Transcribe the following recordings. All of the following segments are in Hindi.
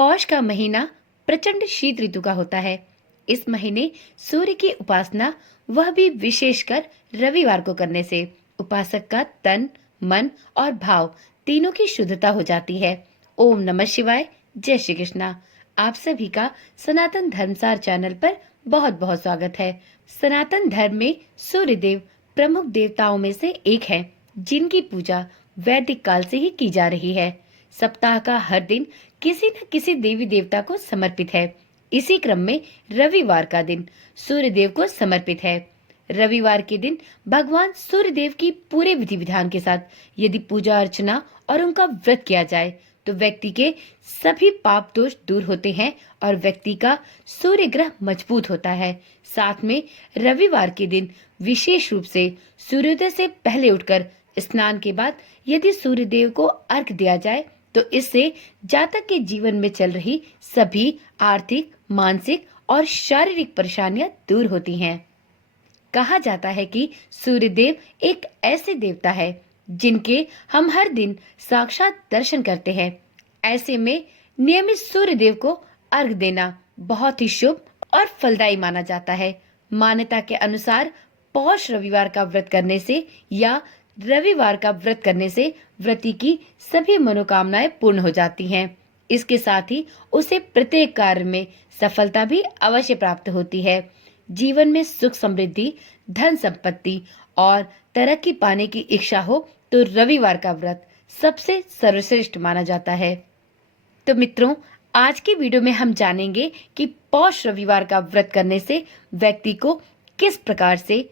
पौष का महीना प्रचंड शीत ऋतु का होता है। इस महीने सूर्य की उपासना, वह भी विशेषकर रविवार को करने से उपासक का तन, मन और भाव तीनों की शुद्धता हो जाती है। ओम नमः शिवाय। जय श्री कृष्णा। आप सभी का सनातन धर्मसार चैनल पर बहुत बहुत स्वागत है। सनातन धर्म में सूर्य देव प्रमुख देवताओं में से एक है, जिनकी पूजा वैदिक काल से ही की जा रही है। सप्ताह का हर दिन किसी न किसी देवी देवता को समर्पित है। इसी क्रम में रविवार का दिन सूर्य देव को समर्पित है। रविवार के दिन भगवान सूर्य देव की पूरे विधि विधान के साथ यदि पूजा अर्चना और उनका व्रत किया जाए तो व्यक्ति के सभी पाप दोष दूर होते हैं और व्यक्ति का सूर्य ग्रह मजबूत होता है। साथ में रविवार के दिन विशेष रूप से सूर्योदय से पहले उठकर स्नान के बाद यदि सूर्य देव को अर्घ दिया जाए तो इससे जातक के जीवन में चल रही सभी आर्थिक, मानसिक और शारीरिक परेशानियां दूर होती हैं। कहा जाता है कि सूर्य देव एक ऐसे देवता है जिनके हम हर दिन साक्षात दर्शन करते हैं। ऐसे में नियमित सूर्य देव को अर्घ देना बहुत ही शुभ और फलदायी माना जाता है। मान्यता के अनुसार पौष रविवार का व्रत करने से या रविवार का व्रत करने से व्रती की सभी मनोकामनाएं पूर्ण हो जाती हैं। इसके साथ ही उसे प्रत्येक कार्य में सफलता भी अवश्य प्राप्त होती है। जीवन में सुख समृद्धि, धन संपत्ति और तरक्की पाने की इच्छा हो तो रविवार का व्रत सबसे सर्वश्रेष्ठ माना जाता है। तो मित्रों, आज की वीडियो में हम जानेंगे कि पौष रविवार का व्रत करने से व्यक्ति को किस प्रकार से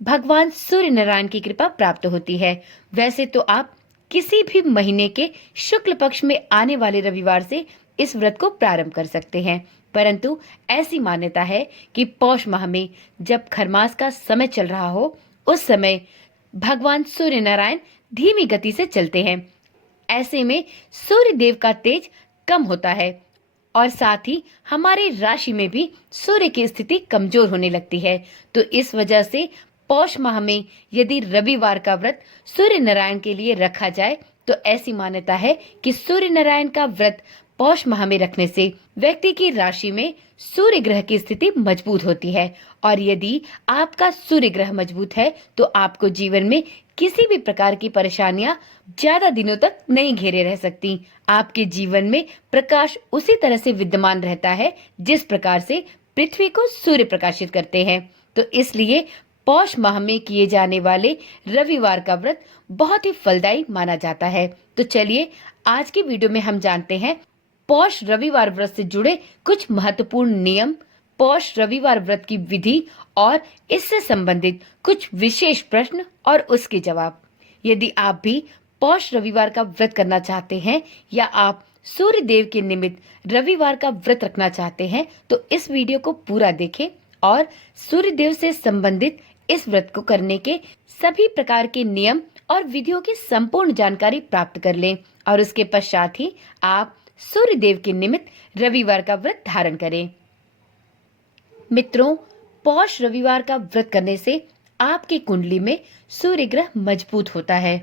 भगवान सूर्य नारायण की कृपा प्राप्त होती है। वैसे तो आप किसी भी महीने के शुक्ल पक्ष में आने वाले रविवार से इस व्रत को प्रारंभ कर सकते हैं, परंतु ऐसी मान्यता है कि पौष माह में जब खरमास का समय चल रहा हो, उस समय भगवान सूर्य नारायण धीमी गति से चलते हैं। ऐसे में सूर्य देव का तेज कम होता है और साथ ही हमारे राशि में भी सूर्य की स्थिति कमजोर होने लगती है। तो इस वजह से पौष माह में यदि रविवार का व्रत सूर्य नारायण के लिए रखा जाए तो ऐसी मान्यता है कि सूर्य नारायण का व्रत पौष माह में रखने से व्यक्ति की राशि में सूर्य ग्रह की स्थिति मजबूत होती है और यदि आपका सूर्य ग्रह मजबूत है तो आपको जीवन में किसी भी प्रकार की परेशानियां ज्यादा दिनों तक नहीं घेरे रह सकती। आपके जीवन में प्रकाश उसी तरह से विद्यमान रहता है जिस प्रकार से पृथ्वी को सूर्य प्रकाशित करते हैं। तो इसलिए पौष माह में किए जाने वाले रविवार का व्रत बहुत ही फलदायी माना जाता है। तो चलिए आज की वीडियो में हम जानते हैं पौष रविवार व्रत से जुड़े कुछ महत्वपूर्ण नियम, पौष रविवार व्रत की विधि और इससे संबंधित कुछ विशेष प्रश्न और उसके जवाब। यदि आप भी पौष रविवार का व्रत करना चाहते हैं या आप सूर्य देव के निमित्त रविवार का व्रत रखना चाहते हैं तो इस वीडियो को पूरा देखें और सूर्य देव से संबंधित इस व्रत को करने के सभी प्रकार के नियम और विधियों की संपूर्ण जानकारी प्राप्त कर लें और उसके पश्चात ही आप सूर्य देव के निमित्त रविवार का व्रत धारण करें। मित्रों, पौष रविवार का व्रत करने से आपकी कुंडली में सूर्य ग्रह मजबूत होता है।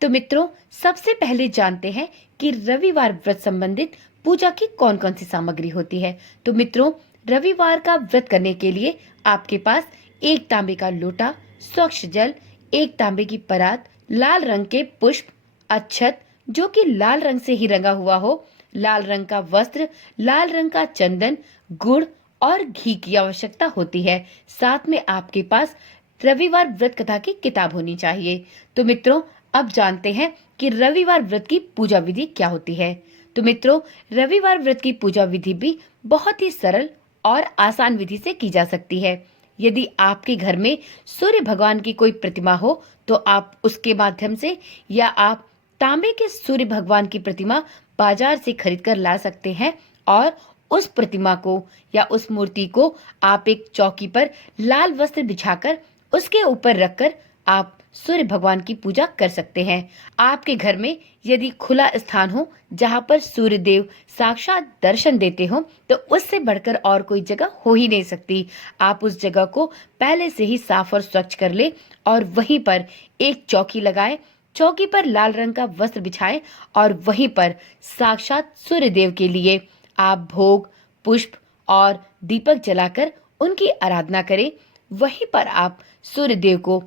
तो मित्रों, सबसे पहले जानते हैं कि रविवार व्रत संबंधित पूजा की कौन कौन सी सामग्री होती है। तो मित्रों, रविवार का व्रत करने के लिए आपके पास एक तांबे का लोटा, स्वच्छ जल, एक तांबे की परात, लाल रंग के पुष्प, अक्षत जो कि लाल रंग से ही रंगा हुआ हो, लाल रंग का वस्त्र, लाल रंग का चंदन, गुड़ और घी की आवश्यकता होती है। साथ में आपके पास रविवार व्रत कथा की किताब होनी चाहिए। तो मित्रों, अब जानते हैं कि रविवार व्रत की पूजा विधि क्या होती है। तो मित्रों, रविवार व्रत की पूजा विधि भी बहुत ही सरल और आसान विधि से की जा सकती है। यदि आपके घर में सूर्य भगवान की कोई प्रतिमा हो तो आप उसके माध्यम से या आप तांबे के सूर्य भगवान की प्रतिमा बाजार से खरीद कर ला सकते हैं और उस प्रतिमा को या उस मूर्ति को आप एक चौकी पर लाल वस्त्र बिछाकर उसके ऊपर रखकर आप सूर्य भगवान की पूजा कर सकते हैं। आपके घर में यदि खुला स्थान हो जहां पर सूर्य देव साक्षात दर्शन देते हो तो उससे बढ़कर और कोई जगह हो ही नहीं सकती। आप उस जगह को पहले से ही साफ और स्वच्छ कर ले और वहीं पर एक चौकी लगाएं चौकी पर लाल रंग का वस्त्र बिछाएं और वहीं पर साक्षात सूर्य देव के लिए आप भोग, पुष्प और दीपक जलाकर उनकी आराधना करें। वहीं पर आप सूर्य देव को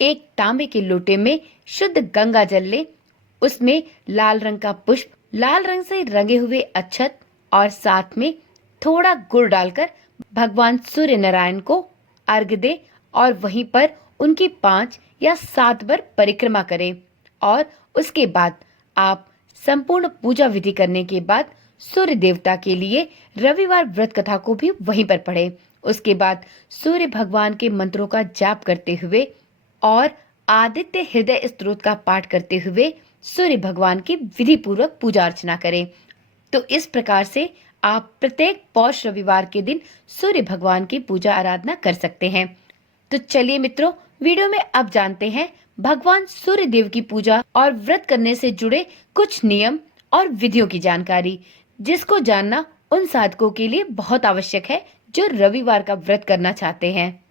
एक तांबे के लोटे में शुद्ध गंगा जल लें। उसमें लाल रंग का पुष्प, लाल रंग से रंगे हुए अक्षत और साथ में थोड़ा गुड़ डालकर भगवान सूर्य नारायण को अर्घ्य दे और वहीं पर उनकी 5 या 7 बार परिक्रमा करें। और उसके बाद आप संपूर्ण पूजा विधि करने के बाद सूर्य देवता के लिए रविवार व्रत कथा को भी वहीं पर पढ़ें। उसके बाद सूर्य भगवान के मंत्रों का जाप करते हुए और आदित्य हृदय स्तोत्र का पाठ करते हुए सूर्य भगवान की विधि पूर्वक पूजा अर्चना करें। तो इस प्रकार से आप प्रत्येक पौष रविवार के दिन सूर्य भगवान की पूजा आराधना कर सकते हैं। तो चलिए मित्रों, वीडियो में अब जानते हैं भगवान सूर्य देव की पूजा और व्रत करने से जुड़े कुछ नियम और विधियों की जानकारी, जिसको जानना उन साधकों के लिए बहुत आवश्यक है जो रविवार का व्रत करना चाहते हैं।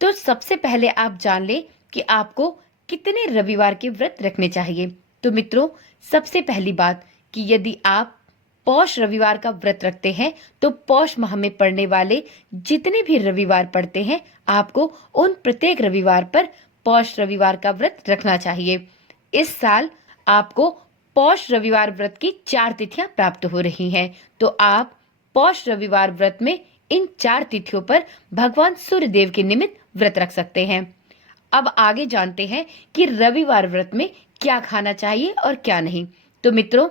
तो सबसे पहले आप जान लें कि आपको कितने रविवार के व्रत रखने चाहिए। तो मित्रों, सबसे पहली बात कि यदि आप पौष रविवार का व्रत रखते हैं तो पौष माह में पड़ने वाले जितने भी रविवार पड़ते हैं, आपको उन प्रत्येक रविवार पर पौष रविवार का व्रत रखना चाहिए। इस साल आपको पौष रविवार व्रत की 4 तिथियां प्राप्त हो रही हैं, तो आप पौष रविवार व्रत में इन 4 तिथियों पर भगवान सूर्य देव के निमित्त व्रत रख सकते हैं। अब आगे जानते हैं कि रविवार व्रत में क्या खाना चाहिए और क्या नहीं। तो मित्रों,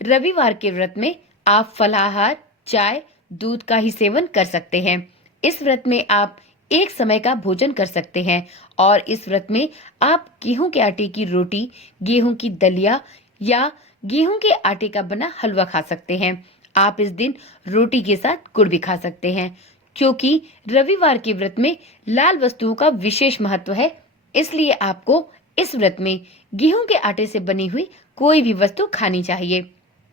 रविवार के व्रत में आप फलाहार, चाय, दूध का ही सेवन कर सकते हैं। इस व्रत में आप एक समय का भोजन कर सकते हैं और इस व्रत में आप गेहूं के आटे की रोटी, गेहूं की दलिया या गेहूं के आटे का बना हलवा खा सकते हैं। आप इस दिन रोटी के साथ गुड़ भी खा सकते हैं। क्योंकि रविवार के व्रत में लाल वस्तुओं का विशेष महत्व है, इसलिए आपको इस व्रत में गेहूं के आटे से बनी हुई कोई भी वस्तु खानी चाहिए।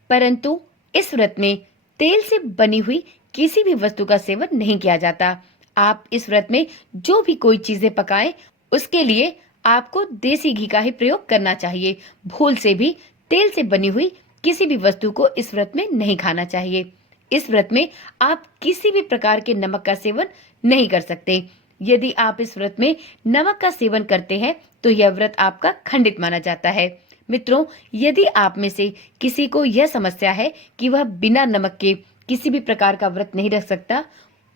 परंतु इस व्रत में तेल से बनी हुई किसी भी वस्तु का सेवन नहीं किया जाता। आप इस व्रत में जो भी कोई चीजें पकाएं, उसके लिए आपको देसी घी का ही प्रयोग करना चाहिए। भूल से भी तेल से बनी हुई किसी भी वस्तु को इस व्रत में नहीं खाना चाहिए। इस व्रत में आप किसी भी प्रकार के नमक का सेवन नहीं कर सकते। यदि आप इस व्रत में नमक का सेवन करते हैं तो यह व्रत आपका खंडित माना जाता है। मित्रों, यदि आप में से किसी को यह समस्या है कि वह बिना नमक के किसी भी प्रकार का व्रत नहीं रख सकता,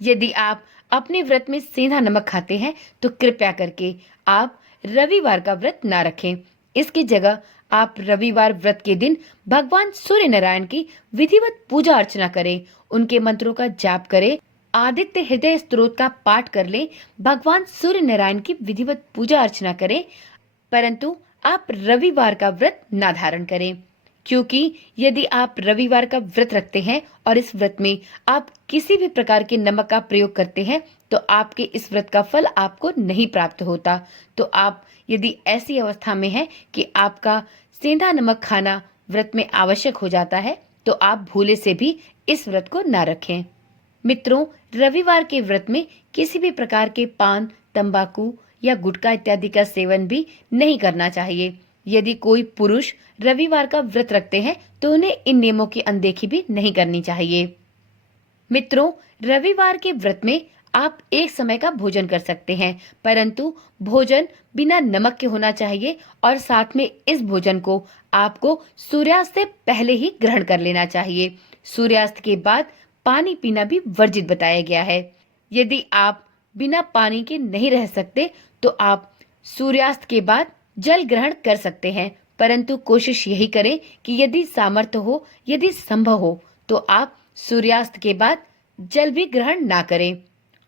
यदि आप अपने व्रत में सेंधा नमक खाते हैं तो कृपया करके आप रविवार का व्रत ना रखें। इसकी जगह आप रविवार व्रत के दिन भगवान सूर्य नारायण की विधिवत पूजा अर्चना करें, उनके मंत्रों का जाप करें, आदित्य हृदय स्तोत्र का पाठ कर लें, भगवान सूर्य नारायण की विधिवत पूजा अर्चना करें, परंतु आप रविवार का व्रत ना धारण करें। क्योंकि यदि आप रविवार का व्रत रखते हैं और इस व्रत में आप किसी भी प्रकार के नमक का प्रयोग करते हैं तो आपके इस व्रत का फल आपको नहीं प्राप्त होता। तो आप यदि ऐसी अवस्था में है कि आपका सेंधा नमक खाना व्रत में आवश्यक हो जाता है तो आप भूले से भी इस व्रत को ना रखें। मित्रों, रविवार के व्रत में किसी भी प्रकार के पान, तंबाकू या गुटखा इत्यादि का सेवन भी नहीं करना चाहिए। यदि कोई पुरुष रविवार का व्रत रखते हैं तो उन्हें इन नियमों की अनदेखी भी नहीं करनी चाहिए। मित्रों, रविवार के व्रत में आप एक समय का भोजन कर सकते हैं, परंतु भोजन बिना नमक के होना चाहिए और साथ में इस भोजन को आपको सूर्यास्त से पहले ही ग्रहण कर लेना चाहिए। सूर्यास्त के बाद पानी पीना भी वर्जित बताया गया है। यदि आप बिना पानी के नहीं रह सकते तो आप सूर्यास्त के बाद जल ग्रहण कर सकते हैं, परंतु कोशिश यही करें कि यदि सामर्थ्य हो, यदि संभव हो तो आप सूर्यास्त के बाद जल भी ग्रहण ना करें।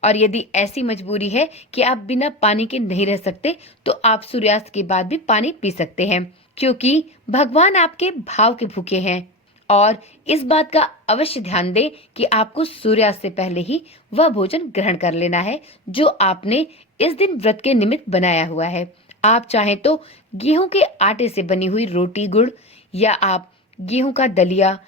और यदि ऐसी मजबूरी है कि आप बिना पानी के नहीं रह सकते तो आप सूर्यास्त के बाद भी पानी पी सकते हैं, क्योंकि भगवान आपके भाव के भूखे हैं। और इस बात का अवश्य ध्यान दें कि आपको सूर्यास्त से पहले ही वह भोजन ग्रहण कर लेना है जो आपने इस दिन व्रत के निमित्त बनाया हुआ है। आप चाहें तो गेहूं के आटे से बनी हुई रोटी, गुड़, या आप गेहूं का दलिया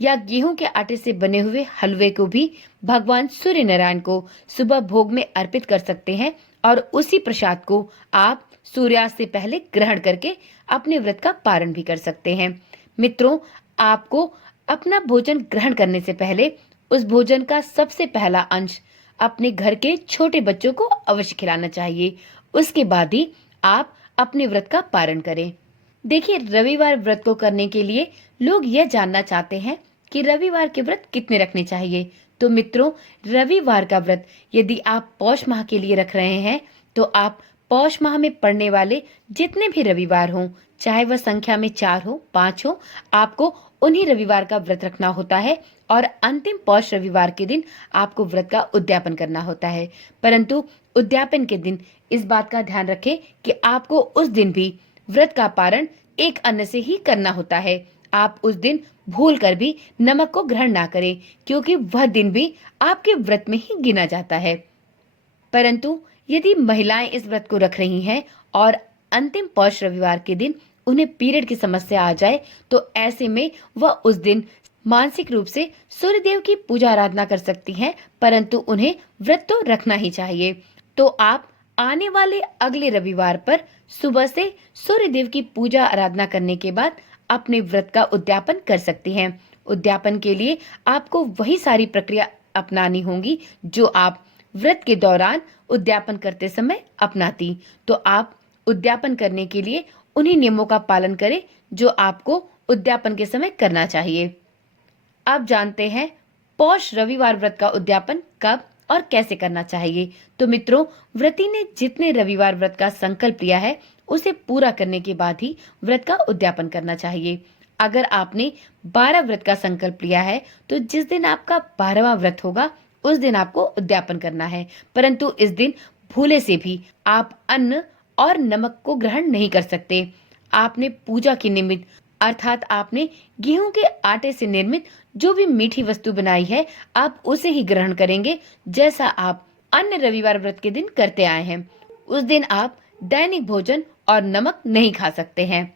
या गेहूं के आटे से बने हुए हलवे को भी भगवान सूर्य नारायण को सुबह भोग में अर्पित कर सकते हैं और उसी प्रसाद को आप सूर्यास्त से पहले ग्रहण करके अपने व्रत का पारण भी कर सकते हैं। मित्रों, आपको अपना भोजन ग्रहण करने से पहले उस भोजन का सबसे पहला अंश अपने घर के छोटे बच्चों को अवश्य खिलाना चाहिए। उसके बाद ही आप अपने व्रत का पारण करें। देखिए, रविवार व्रत को करने के लिए लोग यह जानना चाहते हैं कि रविवार के व्रत कितने रखने चाहिए। तो मित्रों, रविवार का व्रत यदि आप पौष माह के लिए रख रहे हैं तो आप पौष माह में पड़ने वाले जितने भी रविवार हों, चाहे वह संख्या में 4 हो, 5 हो, आपको उन्हीं रविवार का व्रत रखना होता है और अंतिम पौष रविवार के दिन आपको व्रत का उद्यापन करना होता है। परंतु उद्यापन के दिन इस बात का ध्यान रखें कि आपको उस दिन भी व्रत का पारण एक अन्न से ही करना होता है। आप उस दिन भूल कर भी नमक को ग्रहण ना करें, क्योंकि वह दिन भी आपके व्रत में ही गिना जाता है। परंतु यदि महिलाएं इस व्रत को रख रही हैं और अंतिम पौष रविवार के दिन उन्हें पीरियड की समस्या आ जाए, तो ऐसे में वह उस दिन मानसिक रूप से सूर्यदेव की पूजा आराधना कर सकती हैं, परंतु उन्हें व्रत तो रखना ही चाहिए। तो आप आने वाले अगले रविवार पर सुबह से सूर्यदेव की पूजा आराधना करने के बाद अपने व्रत का उद्यापन कर सकती हैं। उद्यापन के लिए आपको वही सारी प्रक्रिया अपनानी होंगी जो आप व्रत के दौरान उद्यापन करते समय अपनाती। तो आप उद्यापन करने के लिए उन्हीं नियमों का पालन करें जो आपको उद्यापन के समय करना चाहिए। अब जानते हैं पौष रविवार व्रत का उद्यापन कब और कैसे करना चाहिए। तो मित्रों, व्रती ने जितने रविवार व्रत का संकल्प लिया है उसे पूरा करने के बाद ही व्रत का उद्यापन करना चाहिए। अगर आपने 12 व्रत का संकल्प लिया है तो जिस दिन आपका 12वां व्रत होगा उस दिन आपको उद्यापन करना है। परंतु इस दिन भूले से भी आप अन्न और नमक को ग्रहण नहीं कर सकते। आपने पूजा के निमित्त अर्थात आपने गेहूं के आटे से निर्मित जो भी मीठी वस्तु बनाई है आप उसे ही ग्रहण करेंगे, जैसा आप अन्य रविवार व्रत के दिन करते आए हैं। उस दिन आप दैनिक भोजन और नमक नहीं खा सकते हैं।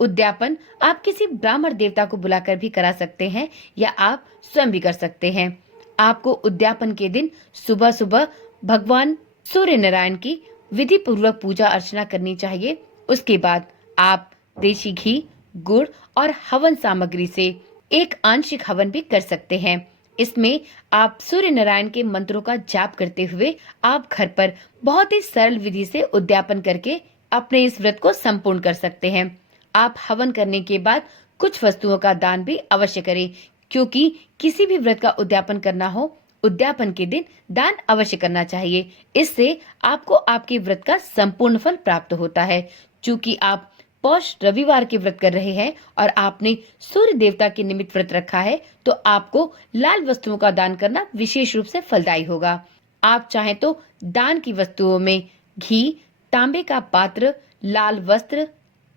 उद्यापन आप किसी ब्राह्मण देवता को बुलाकर भी करा सकते हैं या आप स्वयं भी कर सकते हैं। आपको उद्यापन के दिन सुबह सुबह भगवान सूर्य नारायण की विधि पूर्वक पूजा अर्चना करनी चाहिए। उसके बाद आप देशी घी, गुड़ और हवन सामग्री से एक आंशिक हवन भी कर सकते हैं। इसमें आप सूर्य नारायण के मंत्रों का जाप करते हुए आप घर पर बहुत ही सरल विधि से उद्यापन करके अपने इस व्रत को संपूर्ण कर सकते हैं। आप हवन करने के बाद कुछ वस्तुओं का दान भी अवश्य करें, क्योंकि किसी भी व्रत का उद्यापन करना हो उद्यापन के दिन दान अवश्य करना चाहिए। इससे आपको आपके व्रत का संपूर्ण फल प्राप्त होता है। चूंकि आप पौष रविवार के व्रत कर रहे हैं और आपने सूर्य देवता के निमित्त व्रत रखा है, तो आपको लाल वस्तुओं का दान करना विशेष रूप से फलदायी होगा। आप चाहें तो दान की वस्तुओं में घी, तांबे का पात्र, लाल वस्त्र,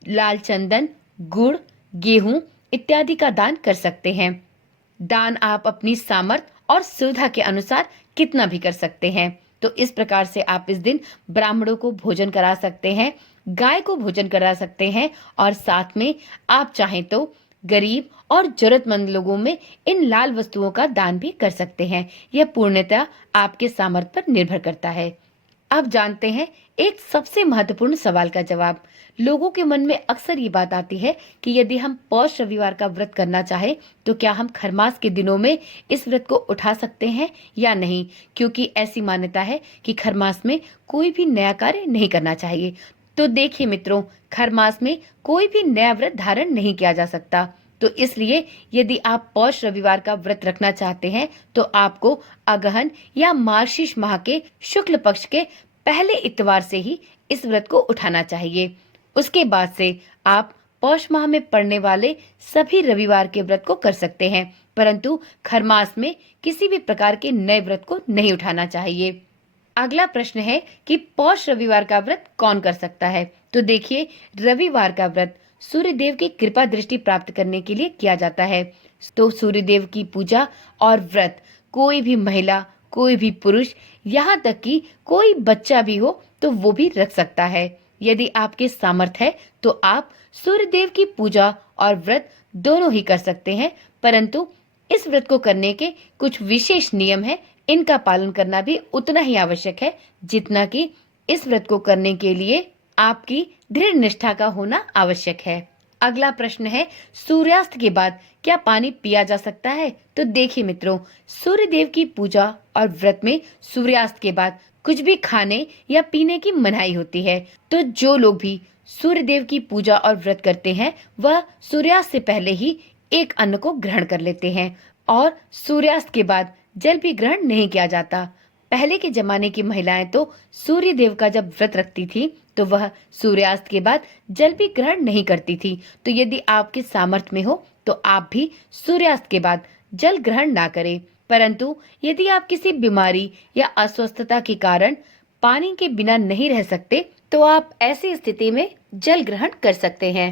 लाल चंदन, गुड़, गेहूं इत्यादि का दान कर सकते हैं। दान आप अपनी सामर्थ और सुविधा के अनुसार कितना भी कर सकते हैं। तो इस प्रकार से आप इस दिन ब्राह्मणों को भोजन करा सकते हैं, गाय को भोजन करा सकते हैं और साथ में आप चाहें तो गरीब और जरूरतमंद लोगों में इन लाल वस्तुओं का दान भी कर सकते हैं। यह पूर्णतः आपके सामर्थ्य पर निर्भर करता है। अब जानते हैं एक सबसे महत्वपूर्ण सवाल का जवाब। लोगों के मन में अक्सर ये बात आती है कि यदि हम पौष रविवार का व्रत करना चाहे तो क्या हम खरमास के दिनों में इस व्रत को उठा सकते हैं या नहीं, क्योंकि ऐसी मान्यता है कि खरमास में कोई भी नया कार्य नहीं करना चाहिए। तो देखिए मित्रों, खरमास में कोई भी नया व्रत धारण नहीं किया जा सकता। तो इसलिए यदि आप पौष रविवार का व्रत रखना चाहते हैं तो आपको अगहन या मार्गशीर्ष माह के शुक्ल पक्ष के पहले इतवार से ही इस व्रत को उठाना चाहिए। उसके बाद से आप पौष माह में पड़ने वाले सभी रविवार के व्रत को कर सकते हैं, परंतु खरमास में किसी भी प्रकार के नए व्रत को नहीं उठाना चाहिए। अगला प्रश्न है कि पौष रविवार का व्रत कौन कर सकता है। तो देखिए, रविवार का व्रत सूर्यदेव की कृपा दृष्टि प्राप्त करने के लिए किया जाता है। तो सूर्यदेव की पूजा और व्रत कोई भी महिला, कोई भी पुरुष, यहाँ तक कि कोई बच्चा भी हो तो वो भी रख सकता है। यदि आपके सामर्थ्य है तो आप सूर्यदेव की पूजा और व्रत दोनों ही कर सकते हैं, परंतु इस व्रत को करने के कुछ विशेष नियम हैं। इनका पालन करना भी उतना ही आवश्यक है जितना कि इस व्रत को करने के लिए आपकी दृढ़ निष्ठा का होना आवश्यक है। अगला प्रश्न है, सूर्यास्त के बाद क्या पानी पिया जा सकता है? तो देखिए मित्रों, सूर्य देव की पूजा और व्रत में सूर्यास्त के बाद कुछ भी खाने या पीने की मनाही होती है। तो जो लोग भी सूर्य देव की पूजा और व्रत करते हैं वह सूर्यास्त से पहले ही एक अन्न को ग्रहण कर लेते हैं और सूर्यास्त के बाद जल भी ग्रहण नहीं किया जाता। पहले के जमाने की महिलाएं तो सूर्य देव का जब व्रत रखती थी तो वह सूर्यास्त के बाद जल भी ग्रहण नहीं करती थी। तो यदि आपके सामर्थ्य में हो तो आप भी सूर्यास्त के बाद जल ग्रहण ना करें। परंतु यदि आप किसी बीमारी या अस्वस्थता के कारण पानी के बिना नहीं रह सकते तो आप ऐसी स्थिति में जल ग्रहण कर सकते हैं।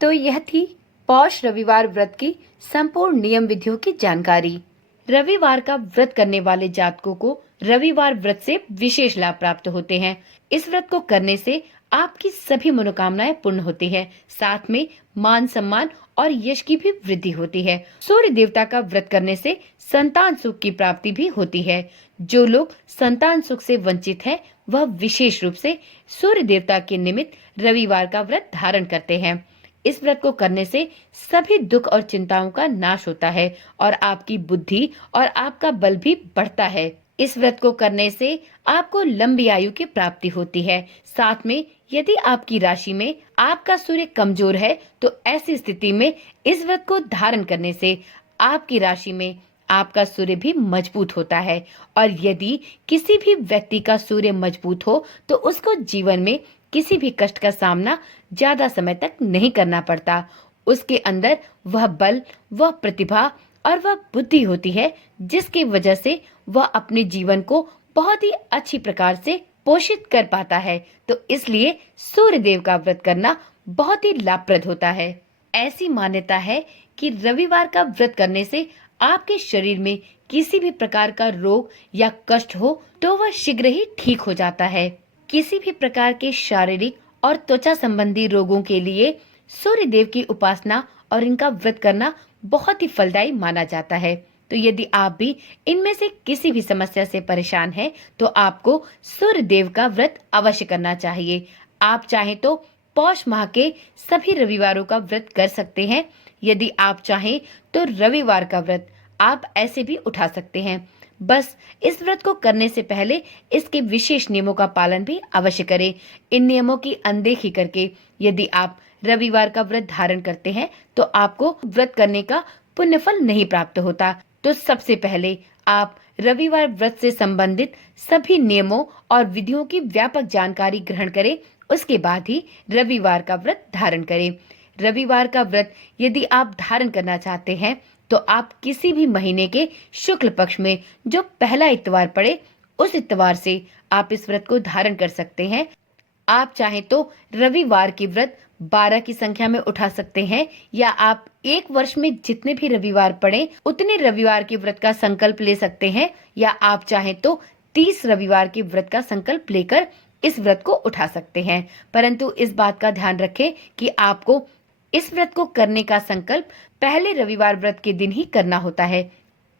तो यह थी पौष रविवार व्रत की संपूर्ण नियम विधियों की जानकारी। रविवार का व्रत करने वाले जातकों को रविवार व्रत से विशेष लाभ प्राप्त होते हैं। इस व्रत को करने से आपकी सभी मनोकामनाएं पूर्ण होती है, साथ में मान सम्मान और यश की भी वृद्धि होती है। सूर्य देवता का व्रत करने से संतान सुख की प्राप्ति भी होती है। जो लोग संतान सुख से वंचित हैं, वह विशेष रूप से सूर्य देवता के निमित्त रविवार का व्रत धारण करते हैं। इस व्रत को करने से सभी दुख और चिंताओं का नाश होता है और आपकी बुद्धि और आपका बल भी बढ़ता है। इस व्रत को करने से आपको लंबी आयु की प्राप्ति होती है। साथ में यदि आपकी राशि में आपका सूर्य कमजोर है तो ऐसी स्थिति में इस व्रत को धारण करने से आपकी राशि में आपका सूर्य भी मजबूत होता है और यदि किसी भी व्यक्ति का सूर्य मजबूत हो तो उसको जीवन में किसी भी कष्ट का सामना ज्यादा समय तक नहीं करना पड़ता। उसके अंदर वह बल, वह प्रतिभा और वह बुद्धि होती है जिसकी वजह से वह अपने जीवन को बहुत ही अच्छी प्रकार से पोषित कर पाता है। तो इसलिए सूर्य देव का व्रत करना बहुत ही लाभप्रद होता है। ऐसी मान्यता है कि रविवार का व्रत करने से आपके शरीर में किसी भी प्रकार का रोग या कष्ट हो तो वह शीघ्र ही ठीक हो जाता है। किसी भी प्रकार के शारीरिक और त्वचा संबंधी रोगों के लिए सूर्य देव की उपासना और इनका व्रत करना बहुत ही फलदायी माना जाता है। तो यदि आप भी इनमें से किसी भी समस्या से परेशान हैं, तो आपको सूर्य देव का व्रत अवश्य करना चाहिए। आप चाहें तो पौष माह के सभी रविवारों का व्रत कर सकते हैं। यदि आप चाहें तो रविवार का व्रत आप ऐसे भी उठा सकते हैं। बस इस व्रत को करने से पहले इसके विशेष नियमों का पालन भी अवश्य करें। इन नियमों की अनदेखी करके यदि आप रविवार का व्रत धारण करते हैं तो आपको व्रत करने का पुण्य फल नहीं प्राप्त होता। तो सबसे पहले आप रविवार व्रत से संबंधित सभी नियमों और विधियों की व्यापक जानकारी ग्रहण करें, उसके बाद ही रविवार का व्रत धारण करें। रविवार का व्रत यदि आप धारण करना चाहते हैं तो आप किसी भी महीने के शुक्ल पक्ष में जो पहला इतवार पड़े उस इतवार से आप इस व्रत को धारण कर सकते हैं। आप चाहें तो रविवार के व्रत 12 की संख्या में उठा सकते हैं या आप एक वर्ष में जितने भी रविवार पड़े उतने रविवार के व्रत का संकल्प ले सकते हैं या आप चाहें तो 30 रविवार के व्रत का संकल्प लेकर इस व्रत को उठा सकते हैं। परंतु इस बात का ध्यान रखें कि आपको इस व्रत को करने का संकल्प पहले रविवार व्रत के दिन ही करना होता है।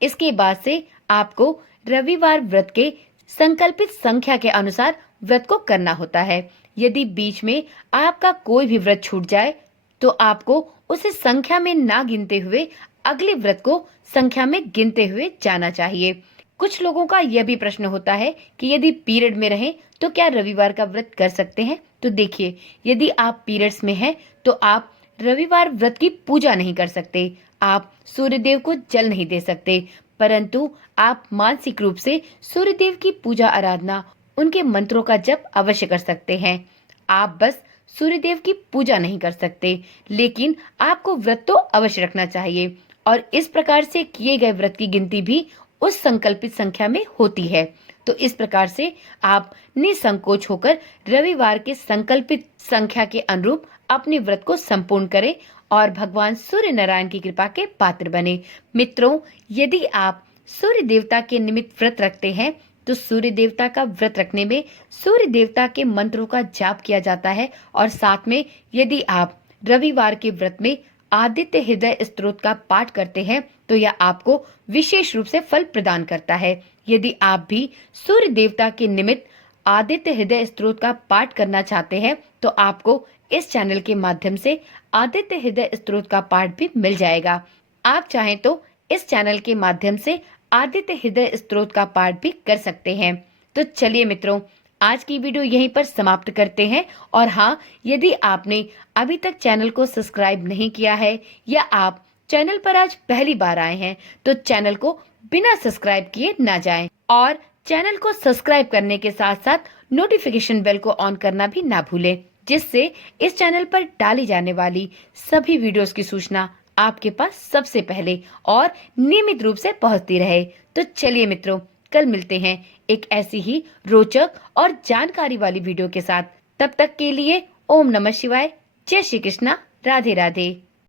इसके बाद से आपको रविवार व्रत के संकल्पित संख्या के अनुसार व्रत को करना होता है। यदि बीच में आपका कोई भी व्रत छूट जाए तो आपको उसे संख्या में ना गिनते हुए अगले व्रत को संख्या में गिनते हुए जाना चाहिए। कुछ लोगों का यह भी प्रश्न होता है कि यदि पीरियड में रहें तो क्या रविवार का व्रत कर सकते हैं? तो देखिए, यदि आप पीरियड्स में हैं तो आप रविवार व्रत की पूजा नहीं कर सकते, आप सूर्यदेव को जल नहीं दे सकते, परंतु आप मानसिक रूप से सूर्यदेव की पूजा आराधना, उनके मंत्रों का जप अवश्य कर सकते हैं। आप बस सूर्यदेव की पूजा नहीं कर सकते, लेकिन आपको व्रत तो अवश्य रखना चाहिए और इस प्रकार से किए गए व्रत की गिनती भी उस संकल्पित संख्या में होती है। तो इस प्रकार से आप निसंकोच होकर रविवार के संकल्पित संख्या के अनुरूप अपने व्रत को संपूर्ण करें और भगवान सूर्य नारायण की कृपा के पात्र बने। मित्रों, यदि आप सूर्य देवता के निमित्त व्रत रखते हैं तो सूर्य देवता का व्रत रखने में सूर्य देवता के मंत्रों का जाप किया जाता है और साथ में यदि आप रविवार के व्रत में आदित्य हृदय स्तोत्र का पाठ करते हैं तो यह आपको विशेष रूप से फल प्रदान करता है। यदि आप भी सूर्य देवता के निमित्त आदित्य हृदय स्तोत्र का पाठ करना चाहते हैं तो आपको इस चैनल के माध्यम से आदित्य हृदय स्तोत्र का पाठ भी मिल जाएगा। आप चाहें तो इस चैनल के माध्यम से आदित्य हृदय स्तोत्र का पाठ भी कर सकते हैं। तो चलिए मित्रों, आज की वीडियो यहीं पर समाप्त करते हैं। और हाँ, यदि आपने अभी तक चैनल को सब्सक्राइब नहीं किया है या आप चैनल पर आज पहली बार आए हैं तो चैनल को बिना सब्सक्राइब किए ना जाएं और चैनल को सब्सक्राइब करने के साथ साथ नोटिफिकेशन बेल को ऑन करना भी ना भूलें, जिससे इस चैनल पर डाली जाने वाली सभी वीडियोस की सूचना आपके पास सबसे पहले और नियमित रूप से पहुंचती रहे। तो चलिए मित्रों, कल मिलते हैं एक ऐसी ही रोचक और जानकारी वाली वीडियो के साथ। तब तक के लिए ओम नमः शिवाय, जय श्री कृष्णा, राधे राधे।